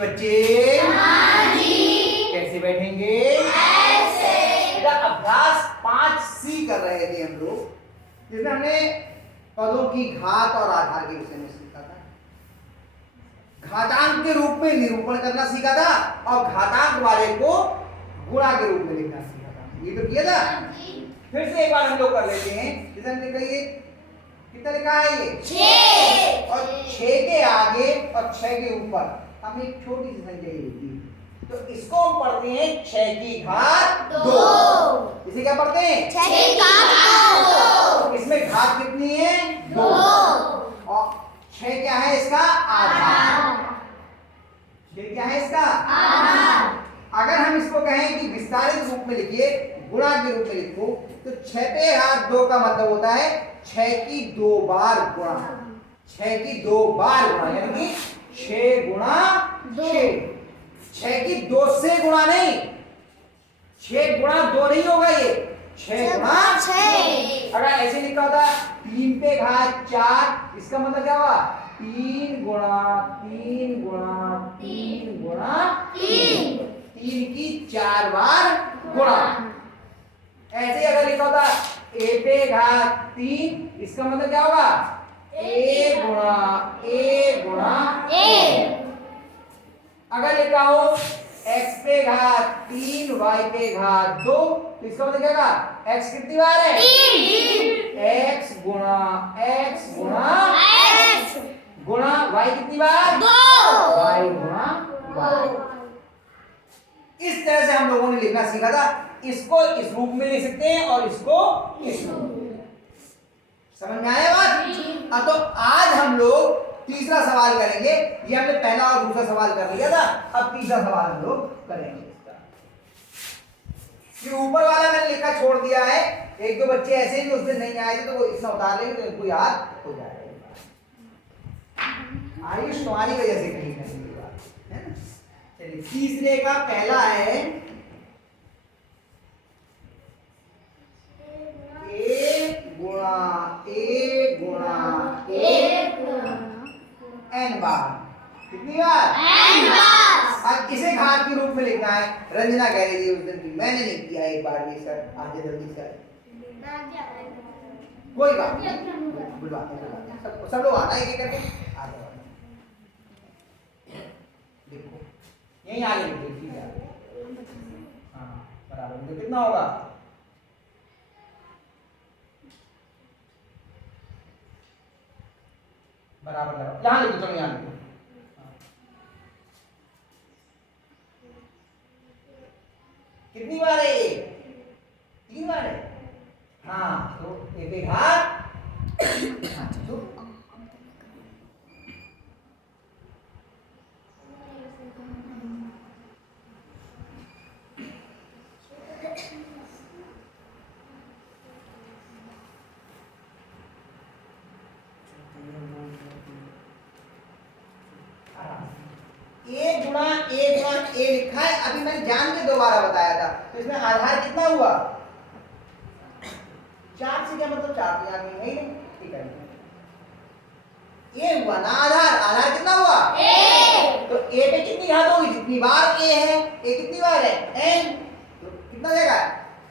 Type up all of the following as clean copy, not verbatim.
बच्चे हाँ जी। कैसे बैठेंगे? ऐसे। अभ्यास 5C कर रहे थे हम लोग, जिसमें हमने पदों की घात और आधार के विषय में सीखा था। घातांक के रूप में निरूपण करना सीखा था और घातांक वाले को गुणा के रूप में लिखना सीखा था। ये तो किया था। फिर से एक बार हम लोग कर लेते हैं। जैसे हमने कही कितना लिखा है ये 6 और 6 के आगे और 6 के ऊपर हम एक छोटी सी संख्या लिखी, तो इसको हम पढ़ते हैं 6 की घात 2। इसे क्या पढ़ते हैं? 6 की घात 2। इसमें घात कितनी है? 2 और 6 क्या है इसका? आधार। 6 क्या है इसका? आधार। अगर हम इसको कहें कि विस्तारित रूप में लिखिए, गुणा के रूप में लिखो, तो 6 पे घात 2 का मतलब होता है 6 की 2 बार गुणा। 6 की 2 बार गुणा यानी कि 6 गुणा 6। 6 की 2 से गुणा नहीं, 6 गुणा 2 नहीं होगा ये, 6 गुणा 6। अगर ऐसे लिखा होता 3 पे घात 4, इसका मतलब क्या हुआ? 3 गुणा 3 गुणा 3 गुणा 3, 3 की 4 बार गुणा। ऐसे अगर लिखा होता a पे घात 3, इसका मतलब क्या होगा? a गुणा a। अगर लिखा हो x पे घात 3 y पे घात 2, तो इसका मतलब क्या होगा? x कितनी बार है? 3। x गुणा x गुणा y कितनी बार? 2। y गुणा y। इस तरह से हम लोगों ने लिखना सीखा था। इसको इस रूप में लिख सकते हैं और इसको इस रूप में। समझ में आया बात? तो आज हम लोग तीसरा सवाल करेंगे। ये हमने पहला और दूसरा सवाल कर लिया था, अब तीसरा सवाल हम लोग करेंगे। ये ऊपर वाला मैंने लिखा छोड़ दिया है, एक दो बच्चे ऐसे ही उस दिन नहीं आए थे तो वो इतना उतार लेंगे तो इनको याद हो जाएगा। आयुष तुम्हारी वजह से कहीं करेंगे बात है ना। चलिए तीसरे का पहला है a गुणा n बार। कितनी बार? n बार। अब इसे घात के रूप में लिखना है। रंजना कह रही थी उस दिन भी, मैंने नहीं किया एक बार भी सर, आज जल्दी सर। कोई बात नहीं, बुलवाते हैं सब लोग आना एक एक करके आ जाओ। देखो यहीं आगे लिखिए। हाँ बराबर, तो कितना होगा? बराबर यहाँ लिखो, चलो यहाँ लिखो। कितनी बार है ये? 3 बार है। हाँ तो a पे घात तो a गुणा a लिखा है। अभी मैंने जान के दोबारा बताया था, तो इसमें आधार कितना हुआ? 4 से क्या मतलब 4 पे आ गई है नहीं, ठीक है। a हुआ ना आधार कितना हुआ? a। तो a पे कितनी घात होगी? जितनी बार a है। a कितनी बार है? n। तो कितना देगा?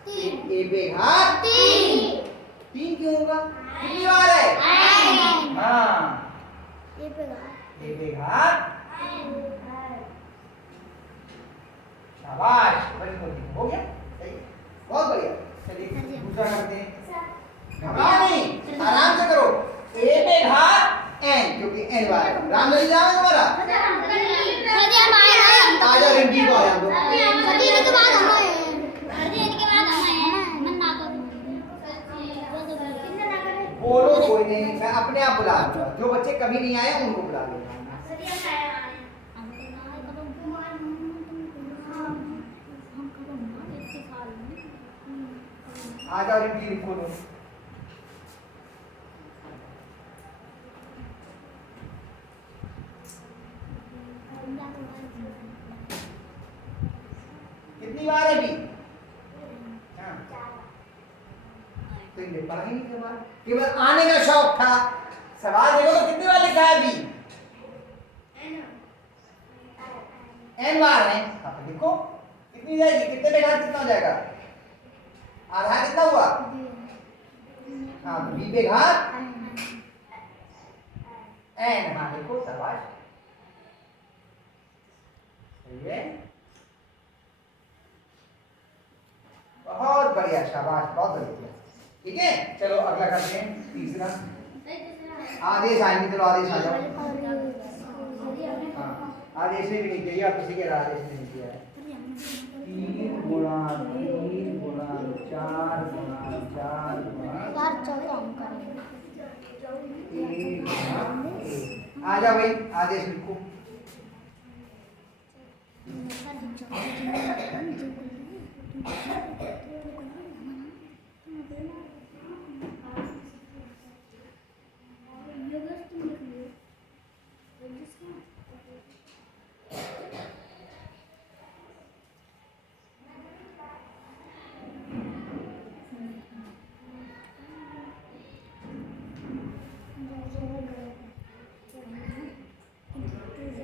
3। a पे घात 3 क्यों होगा? कितनी बार है? n। हाँ a पे घात शाबाश, हो गया सही, बहुत बढ़िया। चलिए दूसरा करते हैं। घबरा नहीं, आराम से करो। a पे घात n, क्योंकि n बार है। राम लगी जाओ तुम्हारा आ जाओ, रिंकी को आ जाओ। बोलो कोई नहीं, मैं अपने आप बुला लूंगा। जो बच्चे कभी नहीं आए उनको बुला लूंगा। आ जाओ रिंकी, लिखो लो। कितनी बार है भी? तो ये पढ़ा ही नहीं था, केवल आने का शौक था। सवाल देखो तो कितनी बार लिखा है भी? n बार है। हाँ तो देखो कितनी जाएगी, कितने पे घात कितना हो जाएगा, आधा कितना हुआ। हाँ तो b पे घात n। हाँ देखो शाबाश, सही है, बहुत बढ़िया, शाबाश, बहुत बढ़िया। ठीक है, चलो अगला करते हैं, तीसरा आदेश आएंगे। चलो आदेश आ जाओ। हाँ आदेश ने भी नहीं किया, किसी के आदेश ने नहीं किया है। 3 गुणा 3 गुणा 4 गुणा 4 गुणा 1 आ जाओ भाई, आदेश लिखो।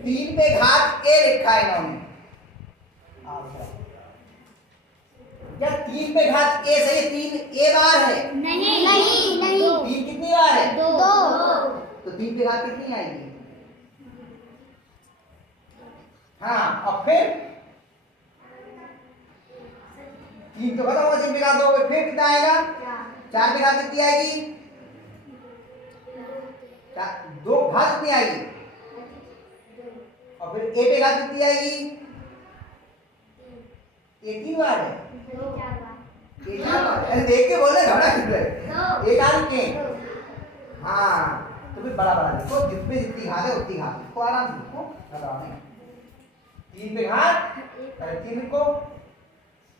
तीन पे घात ए लिखा है इन्होंने, क्या 3 पे घात ए सही, 3 ए बार है? नहीं नहीं नहीं, 3 कितनी बार है? 2। तो 3 पे घात कितनी आएगी? हाँ और फिर 3 तो खत्म होगा, 3 पे घात 2, फिर कितना आएगा? 4 पे घात कितनी आएगी? 2 घात कितनी आएगी? और फिर ए पे घात कितनी आएगी? एक ही बार है, एक बार। अरे देख के बोलना, घबरा क्यों रहे? एक आदमी के, हाँ तो फिर बड़ा बड़ा लिखो, जितने जितनी घात है उतनी घात लिखो, आराम से लिखो, घबराओ नहीं। 3 पे घात, अरे 3 लिखो।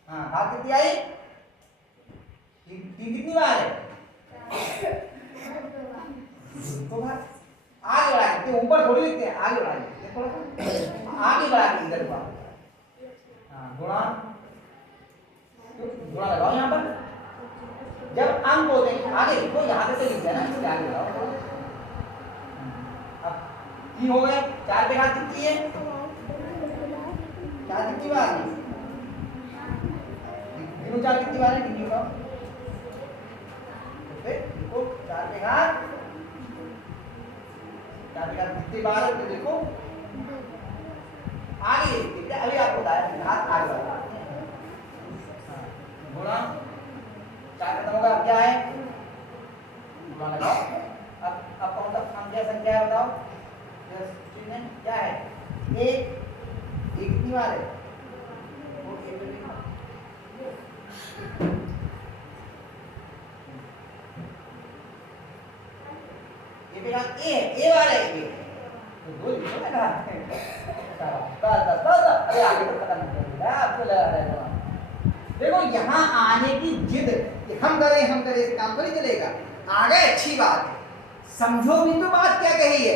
हाँ घात कितनी आई? 3 कितनी बार है? तो घात आगे बढ़ा के, ऊपर थोड़ी लिखते हैं, आगे बढ़ा के थोड़ा सा आगे बढ़ा के इधर बात। हाँ गुणा, गुणा लगाओ यहाँ पर, जब अंक होते हैं आगे लिखो, यहाँ से लिखते हैं ना, इसलिए आगे लगाओ। अब 3 हो गए, 4 पे घात कितनी है? 4 कितनी बार है? 4 कितनी बार है? गिनो लगाओ, तो फिर देखो 4 पे घात, 4 पे घात कितनी बार है तो देखो आगे लिखते हैं, अभी आपको बताया घात आगे बढ़ा गुणा, 4 खत्म होगा, अब क्या है? गुणा लगाओ। अब कौन सा संख्या संख्या है बताओ, चिन्ह क्या है? एक कितनी बार है? ये बेटा ए बार है, ये तो 2 लिखो ना घात। बस अरे आगे तो खत्म कर दिया, आपको लगा रहा है। देखो यहाँ आने की जिद, हम करें इस काम पर ही चलेगा। आ गए, अच्छी बात है, समझो भी तो बात क्या कही है।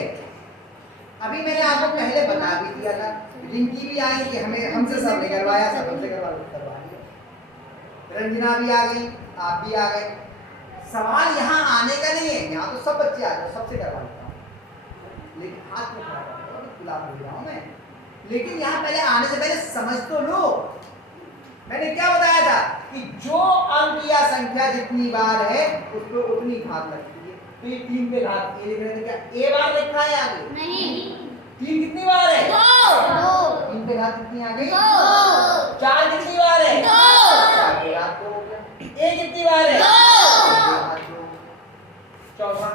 अभी मैंने आपको पहले बता भी दिया था, रिंकी भी आई कि हमें हमसे सब ने करवाया, सब हमसे करवा दिया। रंजना भी आ गई, आप भी आ गए। सवाल यहाँ आने का नहीं है, यहाँ तो सब बच्चे आ गए, सबसे करवा लेता हूँ, लेकिन हाथ में खड़ा खुला बोल रहा हूँ मैं। लेकिन यहाँ पहले आने से पहले समझ तो लो, मैंने क्या बताया था कि जो अंक या संख्या जितनी बार है उस पर उतनी घात लगती है। तो ये 3 पे घात ए लिख रहे थे, क्या ए बार लिखा है आगे? नहीं। 3 कितनी बार है? 2। 3 पे घात कितनी आ गई? 2। 4 कितनी बार है? 2। 4 पे घात 2 हो गया। ए कितनी बार है? 2। चौथा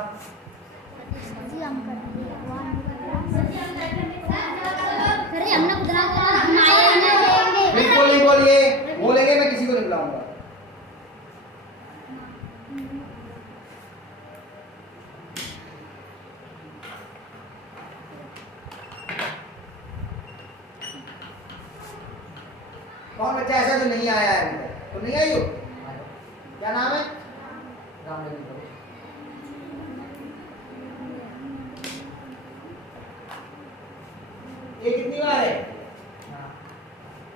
हमने खुद ना बनाया, बिल्कुल नहीं बोलिए, बोलेंगे मैं किसी को नहीं बुलाऊंगा। कौन बच्चा ऐसा जो नहीं आया है अभी तक? तो नहीं आई हो? क्या नाम है? रामदेव। ये कितनी बार है?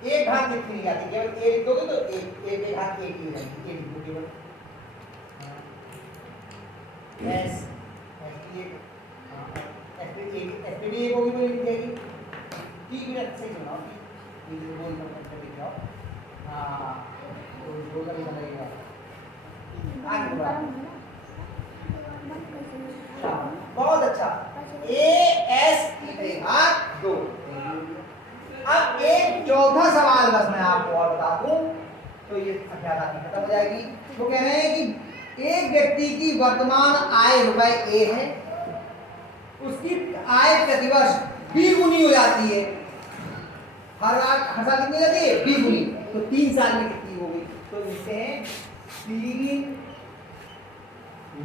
एक घात कितनी नहीं आती, केवल एक दोगे तो एक घात एक ही रहेगी, एक लिखो केवल। एस एस भी एक होगी तो लिख देगी। ठीक है सही सुनाओ ठीक ये बोल कर लिख जाओ हां तो बोल कर लगेगा आगे बढ़ो बहुत अच्छा ए एस लिखेगा 2 अब एक चौथा सवाल बस मैं आपको और बता दूं तो ये अज्ञात खत्म हो जाएगी। वो कह रहे हैं कि एक व्यक्ति की वर्तमान आय रुपए ए है, उसकी आय प्रतिवर्ष बी गुनी हो जाती है, हर साल कितनी जाती है बी गुनी, तो 3 साल में कितनी होगी? तो लिखते हैं 3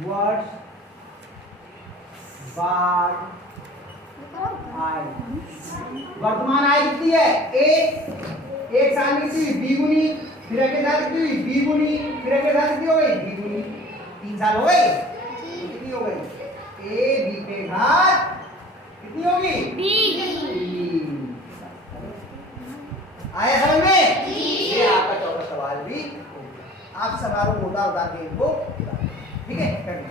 वर्ष बाद आय। वर्तमान आय कितनी है ए, एक साल में कितनी बी गुनी, फिर अगले साल कितनी बी गुनी, फिर अगले साल कितनी हो गई बी गुनी, 3 साल हो गई तो कितनी हो गई ए बी के घात कितनी होगी बी। आया समझ में? ये आपका चौथा सवाल भी हो गया। आप सवालों को उतार के इनको ठीक है करना।